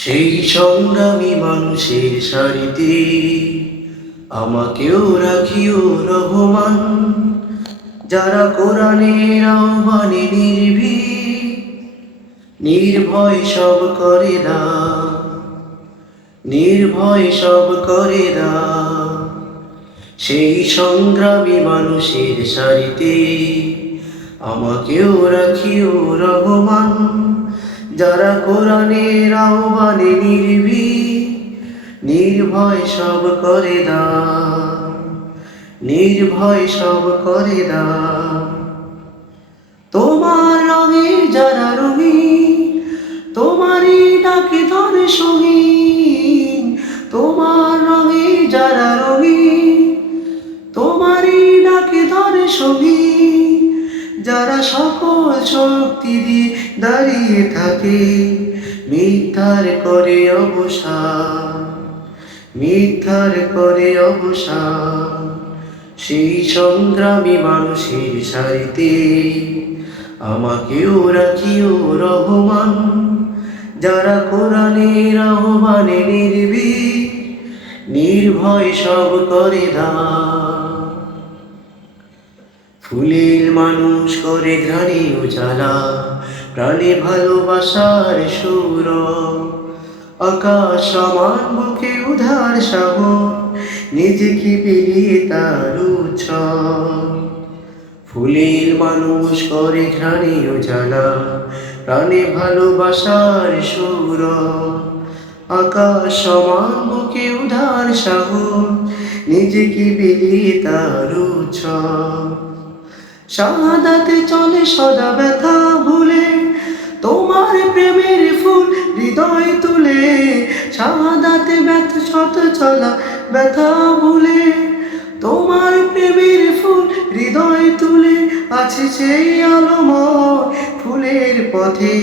সেই সংগ্রামী মানুষের সারিতে আমাকেও রাখিও রহমান, যারা কোরআনের আহ্বানে নির্ভয় সব করে নির্ভয় সব করে সেই সংগ্রামী মানুষের সারিতে আমাকেও রাখিও রহমান, যারা কোরআনের আহ্বানে নির্ভয় সব করে নির্ভয় সব করে তোমার রঙে যারা রঙিন, তোমারই ডাকে ধরে সঙ্গীন। তোমার রঙে যারা রঙিন, তোমারই ডাকে ধরে সঙ্গীন। যারা সকল শক্তি দিয়ে দাঁড়িয়ে থাকে, মিথ্যার করে অবসান, মিথ্যার করে অবসান। সেই সংগ্রামী মানুষের সারিতে আমাকেও রাখিও রহমান, যারা কোরআনের আহ্বানে নির্ভয় সব করে ফুলের মানুষ করে ঘ্রাণে উজালা, প্রাণে ভালোবাসার সুর। আকাশ সমান বুকে উধার সাগর, নিজেকে পেরিয়ে তার উচ্ছল। ফুলের মানুষ করে ঘ্রাণে উজালা, প্রাণে ভালোবাসার সুর। আকাশ সমান বুকে উধার সাগর, নিজেকে পেরিয়ে তার উচ্ছল। শাহাদাতে চলে সদা ব্যথা ভুলে, তোমার প্রেমের ফুল হৃদয় তুলে। শাহাদাতে ব্যথা শত চলা ব্যথা ভুলে, তোমার প্রেমের ফুল হৃদয় তুলে। আছে সেই আলোময় ফুলের পথে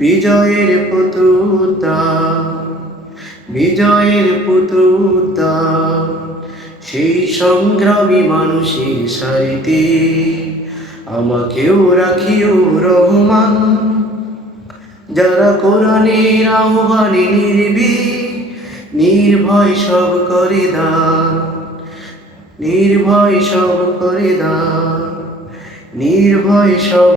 বিজয়ের প্রত্যুত্থান, বিজয়ের প্রত্যুত্থান। সেই সংগ্রামী মানুষের সারিতে আমাকেও রাখিও রহমান, যারা কোরআনের আহ্বানে নির্ভয় সব করে নির্ভয় সব করে নির্ভয় সব